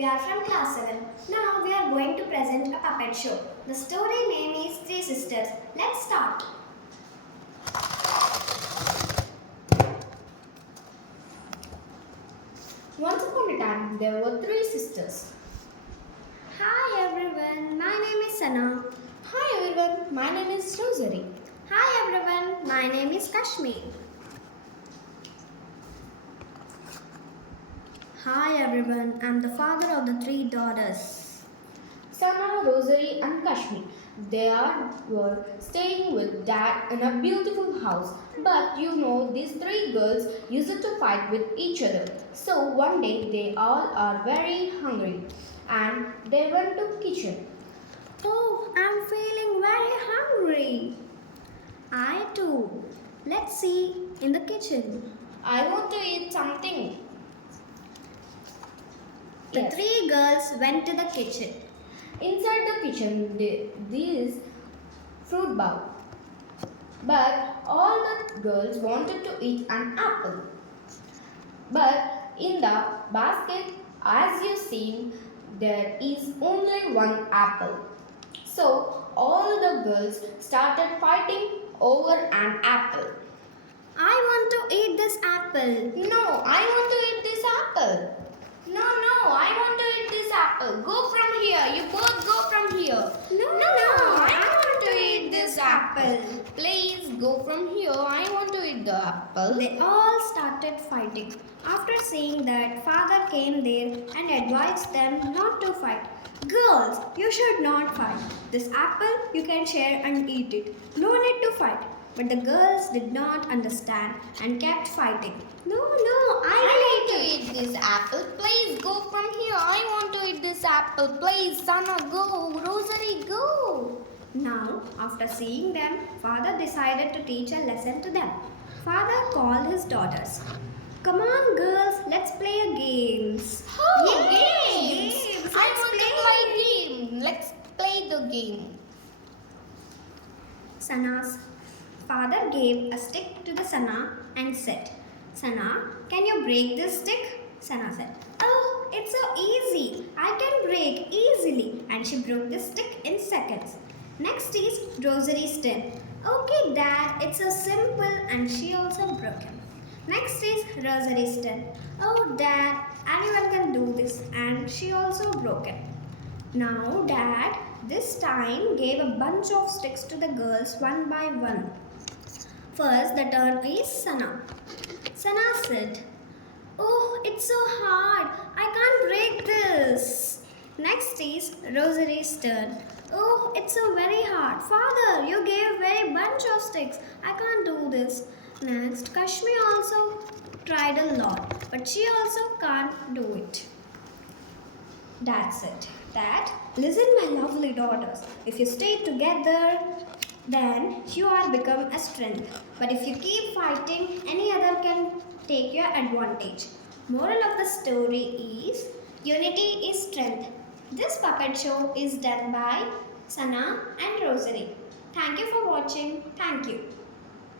we are from class 7. Now we are going to present a puppet show. The story name is Three Sisters. Let's start. Once upon a time, there were three sisters. Hi everyone, my name is Sana. Hi everyone, my name is Rosary. Hi everyone, my name is Kashmir. Hi everyone, I am the father of the three daughters. Sana, Rosary and Kashmir. Were staying with dad in a beautiful house. But you know, these three girls used to fight with each other. So one day they all are very hungry and they went to kitchen. Oh, I'm feeling very hungry. I too. Let's see in the kitchen. I want to eat something. The Yes. three girls went to the kitchen. Inside the kitchen, this fruit bowl. But all the girls wanted to eat an apple. But in the basket, as you see, there is only one apple. So all the girls started fighting over an apple. I want to eat this apple. No, I want to eat this apple. No, I want to eat this apple. Go from here. You both go from here. No, I want to eat this apple. Please go from here. I want to eat the apple. They all started fighting. After seeing that, father came there and advised them not to fight. Girls, you should not fight. This apple you can share and eat it. No need to fight. But the girls did not understand and kept fighting. No, I I want to eat this apple. Please go from here. I want to eat this apple. Please, Sana, go. Rosary, go. Now, after seeing them, father decided to teach a lesson to them. Father called his daughters. Come on, girls, let's play a games. Oh, Yay, games. games. I Let's want play. to play game. Let's play the game. Sana's father gave a stick to the Sana and said, Sana, can you break this stick? Sana said, Oh, it's so easy. I can break easily. And she broke the stick in seconds. Next is Rosary's turn. Okay, Dad, it's so simple, and she also broke him. Next is Rosary's turn. Oh, Dad, anyone can do this, and she also broke it. Now, Dad this time gave a bunch of sticks to the girls one by one. First, the turn is Sana. Sana said, Oh, it's so hard. I can't break this. Next is Rosary's turn. Oh, it's so very hard. Father, you gave very bunch of sticks. I can't do this. Next, Kashmir also tried a lot, but she also can't do it. That's it. Dad, listen, my lovely daughters. If you stay together, then you are become a strength. But if you keep fighting, any other can take your advantage. Moral of the story is unity is strength. This puppet show is done by Sana and Rosary. Thank you for watching. Thank you.